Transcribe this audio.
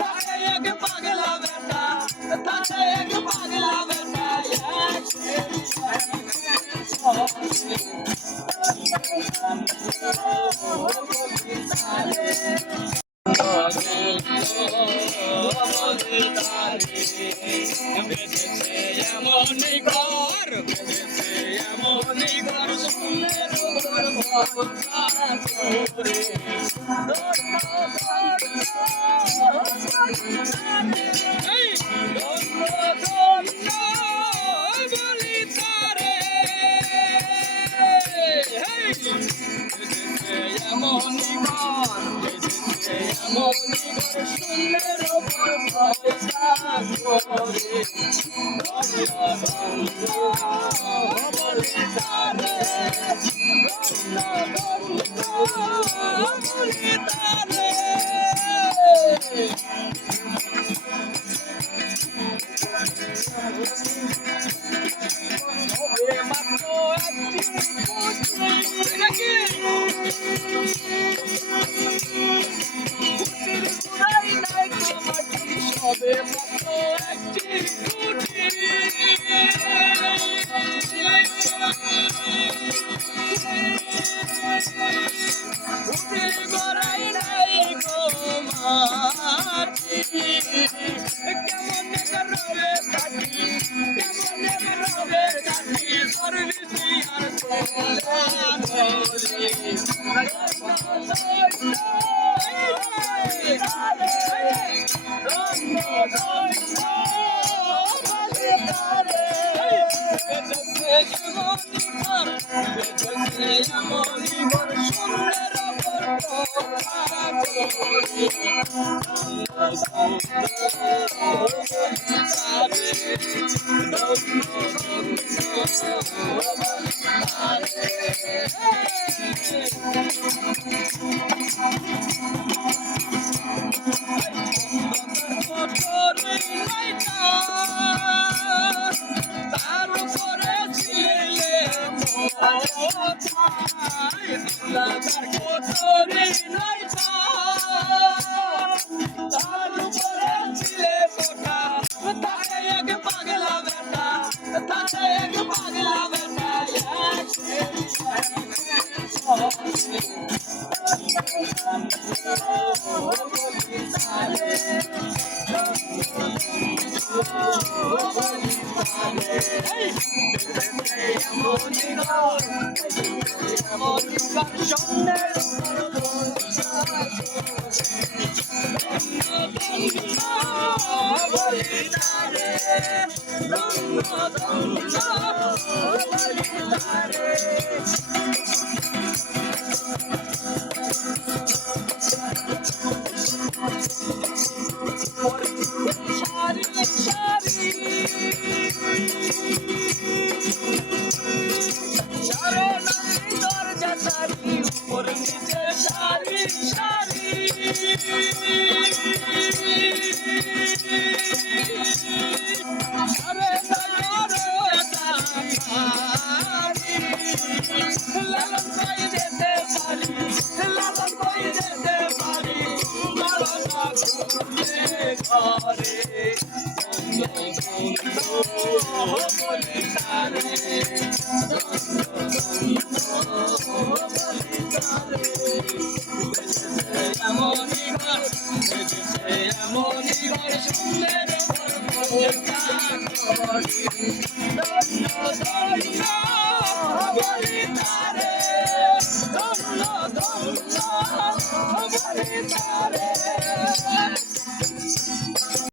তারে এক পাগলা বেটা, তারে এক পাগলা বেটা, বেঁধেছে এমনই ঘর, বেঁধেছে এমনই ঘর, সুন্দর ভরসা করে এমনই ঘর, বেঁধেছে এমনই ঘর, সুন্দর ভরসা করে সবে মাত্র একটি কুটি, কুটির গড়াই নাই গো মাটি, কেমন রবে কাটি, কেমন রবে কাটি, সর্বিসি আর তোলা ধরি তার উপরে ছিলে তার উপরে ছিলে পোকা, তারে এক পাগলা বেটা, তারে এক পাগলা বেটা,